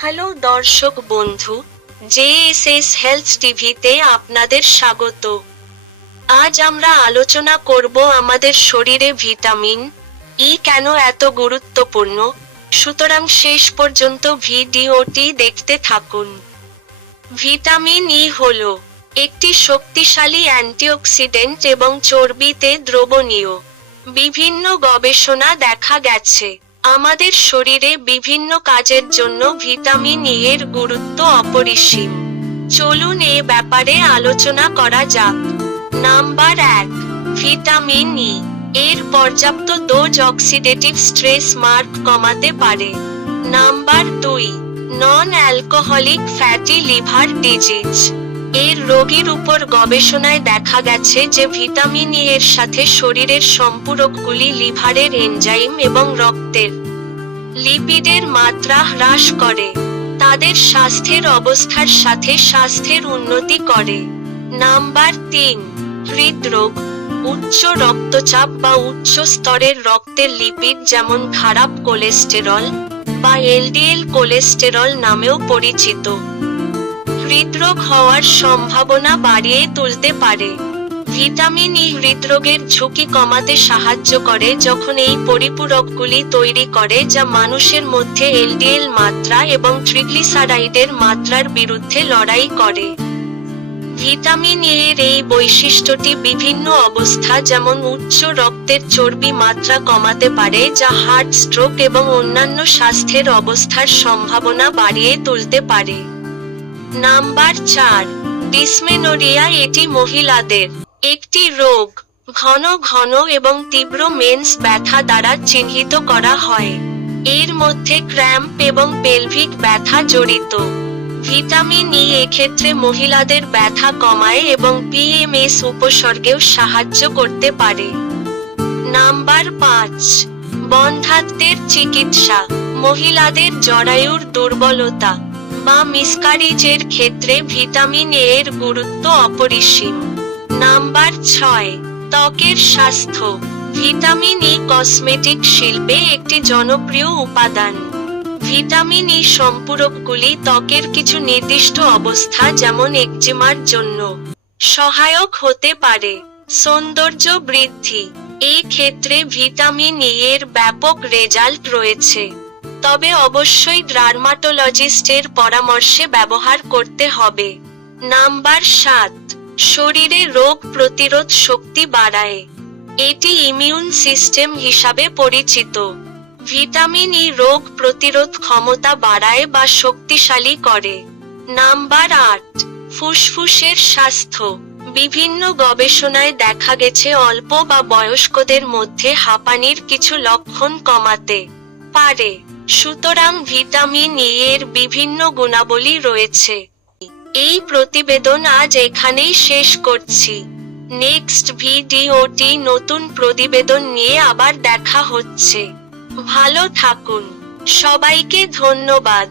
Hello দর্শক বন্ধু, JSS health টিভিতে আপনাদের স্বাগত। আজ আমরা আলোচনা করব আমাদের শরীরে ভিটামিন ই কেন এত গুরুত্বপূর্ণ? সুতরাং শেষ পর্যন্ত ভিডিওটি দেখতে থাকুন। ভিটামিন ই হল একটি শক্তিশালী অ্যান্টিঅক্সিডেন্ট এবং চর্বিতে দ্রবণীয়। বিভিন্ন গবেষণা দেখা গেছে। আমাদের শরীরে বিভিন্ন কাজের জন্য ভিটামিন ই এর গুরুত্ব অপরিসীম। চলুন এ ব্যাপারে আলোচনা করা যাক। নাম্বার এক, ভিটামিন ই এর পর্যাপ্ত ডোজ অক্সিডেটিভ স্ট্রেস মার্ক কমাতে পারে। নাম্বার দুই non alcoholic fatty liver disease. এর রোগীর উপর গবেষণায় দেখা গেছে যে ভিটামিন ই এর সাথে শরীরের সম্পূরকগুলি লিভারের এনজাইম এবং রক্তের লিপিডের মাত্রা হ্রাস করে। তাদের স্বাস্থ্যের অবস্থার সাথে স্বাস্থ্যের উন্নতি করে। নাম্বার তিন, হৃদরোগ। উচ্চ রক্তচাপ বা উচ্চ স্তরের রক্তের লিপিড যেমন খারাপ কোলেস্টেরল বা এলডিএল কোলেস্টেরল নামেও পরিচিত। হৃদরোগ হওয়ার সম্ভাবনা বাড়িয়ে তুলতে পারে। ভিটামিন ই হৃদরোগের ঝুঁকি কমাতে সাহায্য করে যখন এই পরিপূরকগুলি তৈরি করে যা মানুষের মধ্যে এলডিএল মাত্রা এবং ট্রিগ্লিসারাইডের মাত্রার বিরুদ্ধে লড়াই করে। ভিটামিন এ এর এই বৈশিষ্ট্যটি বিভিন্ন অবস্থা যেমন উচ্চ রক্তের চর্বি মাত্রা কমাতে পারে যা হার্ট স্ট্রোক এবং অন্যান্য স্বাস্থ্যের অবস্থার সম্ভাবনা বাড়িয়ে তুলতে পারে। নাম্বার চার, ডিসমেনোরিয়া এটি মহিলাদের একটি রোগ। ঘন ঘন এবং তীব্র মেন্স ব্যথা দ্বারা চিহ্নিত করা হয়। এর মধ্যে ক্র্যাম্প এবং পেলভিক ব্যথা জড়িত। ভিটামিন ই এক্ষেত্রে মহিলাদের ব্যথা কমায় এবং পিএমএস উপসর্গেও সাহায্য করতে পারে। নাম্বার পাঁচ বন্ধাত্বের চিকিৎসা। মহিলাদের জরায়ুর দুর্বলতা। বা মিসকারিজের ক্ষেত্রে ভিটামিন এ এর গুরুত্ব অপরিসীম। নাম্বার ছয়, ত্বকের স্বাস্থ্য। ভিটামিন ই কসমেটিক শিল্পে একটি জনপ্রিয় উপাদান। ভিটামিন ই সম্পূরকগুলি ত্বকের কিছু নির্দিষ্ট অবস্থা, যেমন একজিমার জন্য, সহায়ক হতে পারে। সৌন্দর্য বৃদ্ধি। এই ক্ষেত্রে ভিটামিন ই এর ব্যাপক রেজাল্ট রয়েছে। তবে অবশ্যই ডার্মাটোলজিস্টের পরামর্শে ব্যবহার করতে হবে। নাম্বার সাত, শরীরে রোগ প্রতিরোধ শক্তি বাড়ায়। এটি ইমিউন সিস্টেম হিসাবে পরিচিত। ভিটামিন ই রোগ প্রতিরোধ ক্ষমতা বাড়ায় বা শক্তিশালী করে। নাম্বার আট, ফুসফুসের স্বাস্থ্য। বিভিন্ন গবেষণায় দেখা গেছে অল্প বা বয়স্কদের মধ্যে হাঁপানির কিছু লক্ষণ কমাতে পারে। সুতরাং ভিটামিন এ এর বিভিন্ন গুণাবলী রয়েছে। এই প্রতিবেদন আজ এখানেই শেষ করছি। নেক্সট ভিডিওটি নতুন প্রতিবেদন নিয়ে আবার দেখা হচ্ছে। ভালো থাকুন। সবাইকে ধন্যবাদ।